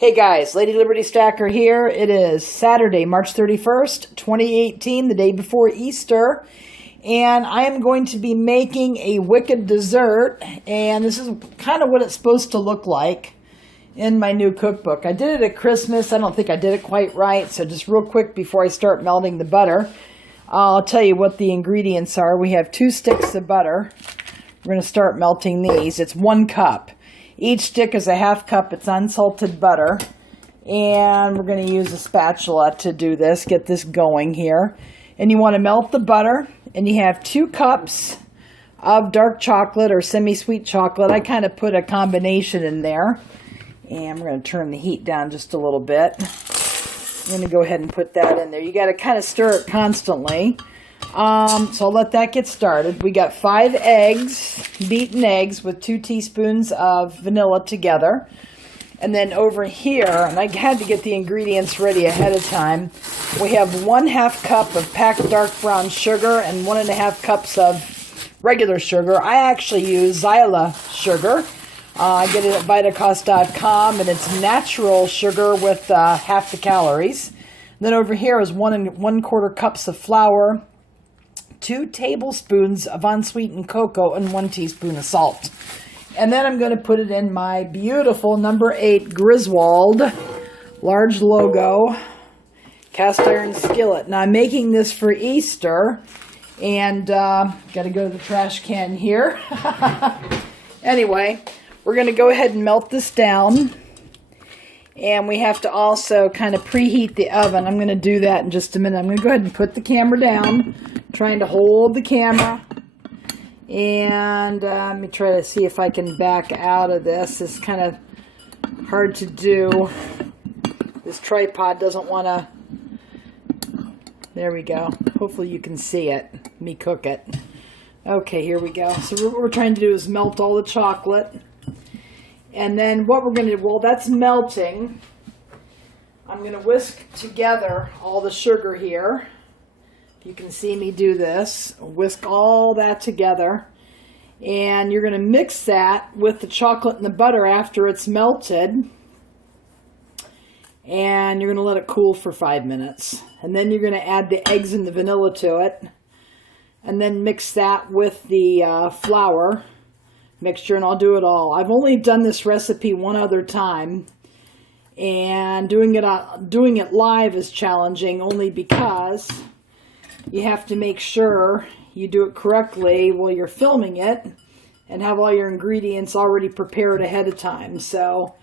Hey guys, Lady Liberty Stacker here. It is Saturday, March 31st, 2018, the day before Easter. And I am going to be making a wicked dessert. And this is kind of what it's supposed to look like in my new cookbook. I did it at Christmas. I don't think I did it quite right. So just real quick before I start melting the butter, I'll tell you what the ingredients are. We have 2 sticks of butter. We're going to start melting these. It's 1 cup. Each stick is a ½ cup. It's unsalted butter. And we're going to use a spatula to do this, get this going here. And you want to melt the butter. And you have 2 cups of dark chocolate or semi-sweet chocolate. I kind of put a combination in there. And we're going to turn the heat down just a little bit. I'm going to go ahead and put that in there. You got to kind of stir it constantly. So I'll let that get started. We got 5 eggs, beaten eggs with 2 teaspoons of vanilla together. And then over here, and I had to get the ingredients ready ahead of time, we have 1/2 cup of packed dark brown sugar and 1½ cups of regular sugar. I actually use Zyla sugar. I get it at Vitacost.com, and it's natural sugar with half the calories. And then over here is 1 1/4 cups of flour, 2 tablespoons of unsweetened cocoa, and 1 teaspoon of salt. And then I'm going to put it in my beautiful number 8 Griswold, large logo, cast iron skillet. Now I'm making this for Easter, and got to go to the trash can here. Anyway, we're going to go ahead and melt this down. And we have to also kind of preheat the oven. I'm going to do that in just a minute. I'm going to go ahead and put the camera down, trying to hold the camera. And let me try to see if I can back out of this. It's kind of hard to do. This tripod doesn't want to. There we go. Hopefully you can see it, me cook it. Okay, here we go. So what we're trying to do is melt all the chocolate. And then what we're going to do, while that's melting, I'm going to whisk together all the sugar here. You can see me do this. Whisk all that together. And you're going to mix that with the chocolate and the butter after it's melted. And you're going to let it cool for 5 minutes. And then you're going to add the eggs and the vanilla to it. And then mix that with the flour mixture, and I'll do it all. I've only done this recipe one other time, and doing it live is challenging only because you have to make sure you do it correctly while you're filming it and have all your ingredients already prepared ahead of time. So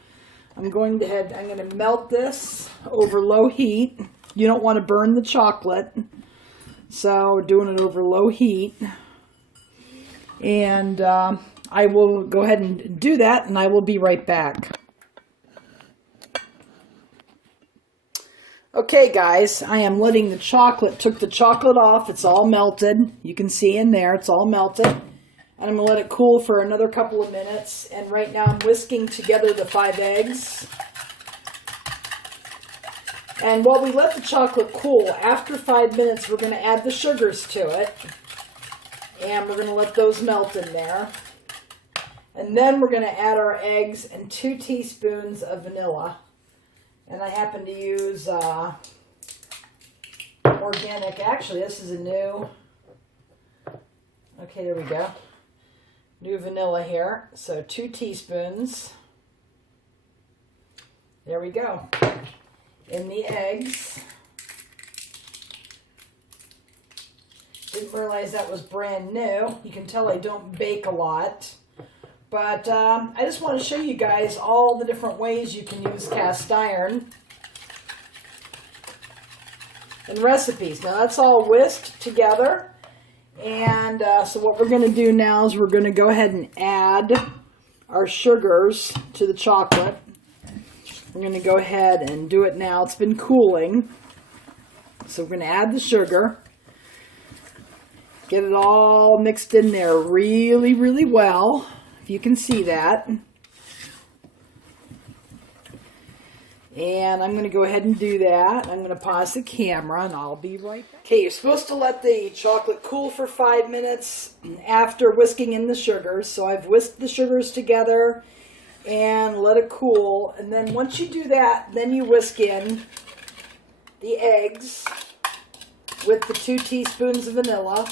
I'm going to melt this over low heat. You don't want to burn the chocolate, so we're doing it over low heat. And I will go ahead and do that, and I will be right back. Okay, guys, I am letting the chocolate, took the chocolate off. It's all melted. You can see in there, it's all melted. And I'm going to let it cool for another couple of minutes. And right now I'm whisking together the 5 eggs. And while we let the chocolate cool, after 5 minutes, we're going to add the sugars to it. And we're going to let those melt in there. And then we're going to add our eggs and 2 teaspoons of vanilla. And I happen to use organic. Actually, this is a new. Okay, there we go. New vanilla here. So 2 teaspoons. There we go. In the eggs. Didn't realize that was brand new. You can tell I don't bake a lot. But I just want to show you guys all the different ways you can use cast iron in recipes. Now that's all whisked together. And so what we're going to do now is we're going to go ahead and add our sugars to the chocolate. We're going to go ahead and do it now. It's been cooling. So we're going to add the sugar. Get it all mixed in there really, really well. You can see that. And I'm going to go ahead and do that. I'm going to pause the camera and I'll be right back. Okay, you're supposed to let the chocolate cool for 5 minutes after whisking in the sugars. So I've whisked the sugars together and let it cool. And then once you do that, then you whisk in the eggs with the 2 teaspoons of vanilla.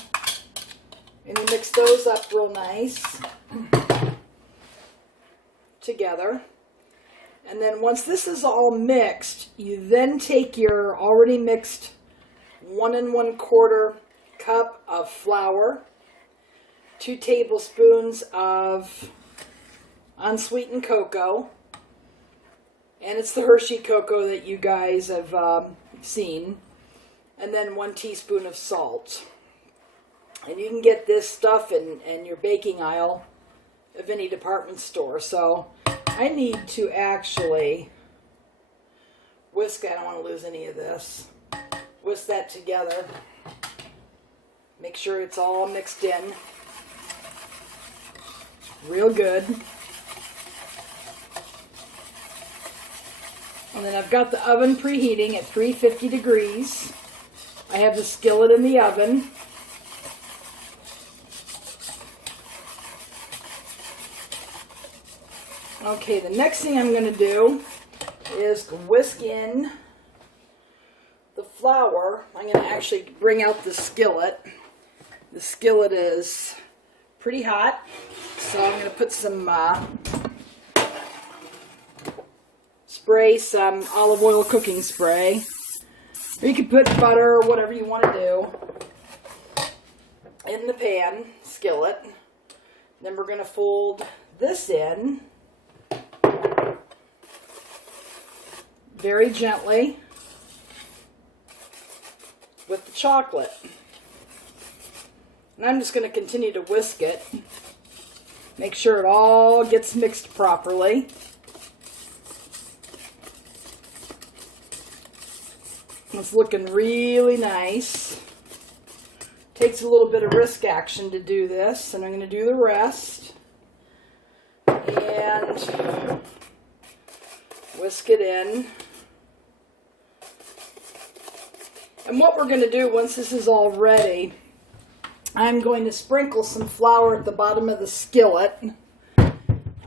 And you mix those up real nice together. And then once this is all mixed, you then take your already mixed 1 1/4 cup of flour, 2 tablespoons of unsweetened cocoa, and it's the Hershey cocoa that you guys have seen, and then 1 teaspoon of salt. And you can get this stuff in your baking aisle of any department store. So I need to actually whisk, I don't want to lose any of this, whisk that together. Make sure it's all mixed in real good. And then I've got the oven preheating at 350 degrees. I have the skillet in the oven. Okay, the next thing I'm going to do is whisk in the flour. I'm going to actually bring out the skillet. The skillet is pretty hot, so I'm going to put some spray, some olive oil cooking spray. Or you can put butter or whatever you want to do in the pan, skillet. Then we're going to fold this in very gently with the chocolate. And I'm just going to continue to whisk it. Make sure it all gets mixed properly. It's looking really nice. Takes a little bit of risk action to do this, and I'm going to do the rest. And whisk it in. And what we're going to do once this is all ready, I'm going to sprinkle some flour at the bottom of the skillet. As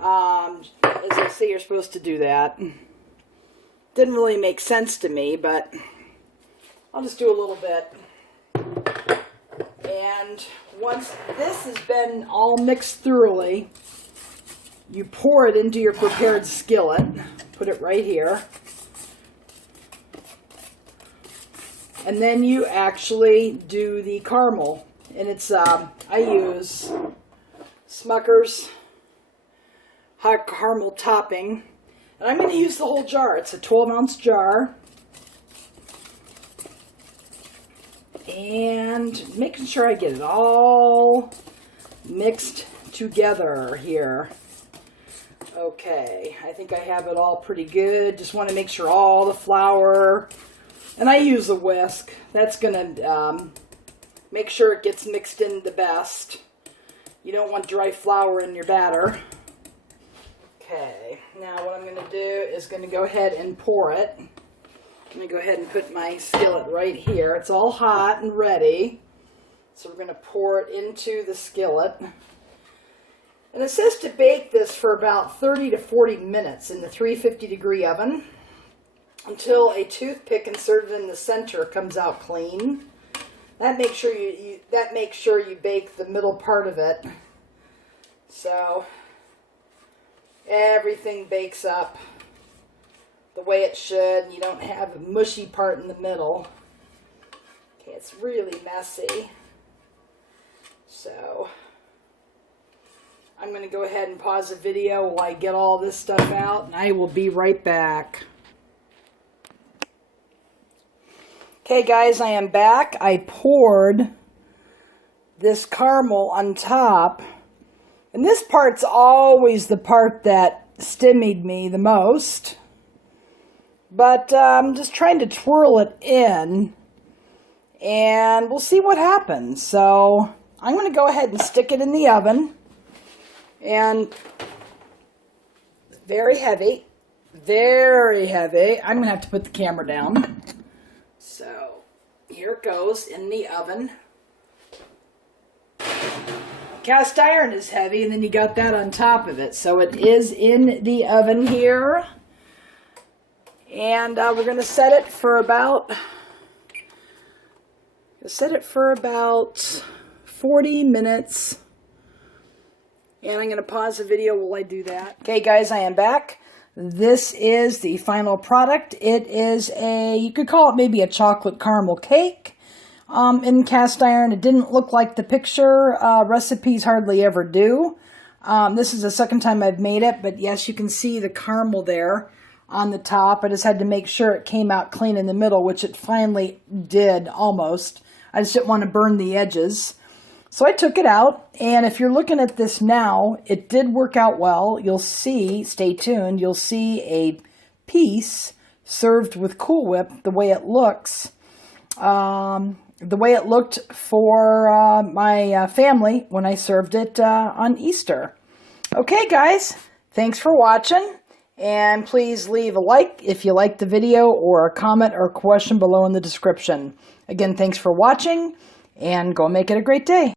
I say, you're supposed to do that. Didn't really make sense to me, but I'll just do a little bit. And once this has been all mixed thoroughly, you pour it into your prepared skillet. Put it right here. And then you actually do the caramel. And it's, I use Smucker's hot caramel topping. And I'm going to use the whole jar. It's a 12-ounce jar. And making sure I get it all mixed together here. Okay, I think I have it all pretty good. Just want to make sure all the flour, and I use a whisk. That's going to make sure it gets mixed in the best. You don't want dry flour in your batter. Okay, now what I'm going to do is going to go ahead and pour it. I'm going to go ahead and put my skillet right here. It's all hot and ready. So we're going to pour it into the skillet. And it says to bake this for about 30 to 40 minutes in the 350 degree oven until a toothpick inserted in the center comes out clean. That makes sure you bake the middle part of it. So everything bakes up the way it should. You don't have a mushy part in the middle. Okay, it's really messy. So I'm going to go ahead and pause the video while I get all this stuff out, and I will be right back. Okay guys, I am back. I poured this caramel on top, and this part's always the part that stymied me the most. But I'm just trying to twirl it in, and we'll see what happens. So I'm going to go ahead and stick it in the oven. And very heavy, very heavy. I'm going to have to put the camera down. So here it goes in the oven. cast iron is heavy, and then you got that on top of it. So it is in the oven here. And we're going to set it for about 40 minutes. And I'm going to pause the video while I do that. Okay, guys, I am back. This is the final product. It is you could call it maybe a chocolate caramel cake in cast iron. It didn't look like the picture. Recipes hardly ever do. This is the second time I've made it, but yes, you can see the caramel there on the top. I just had to make sure it came out clean in the middle, which it finally did almost. I just didn't want to burn the edges. So I took it out, and if you're looking at this now, it did work out well. You'll see, stay tuned, you'll see a piece served with Cool Whip the way it looks. The way it looked for my family when I served it on Easter. Okay, guys, thanks for watching, and please leave a like if you liked the video, or a comment or question below in the description. Again, thanks for watching, and go make it a great day.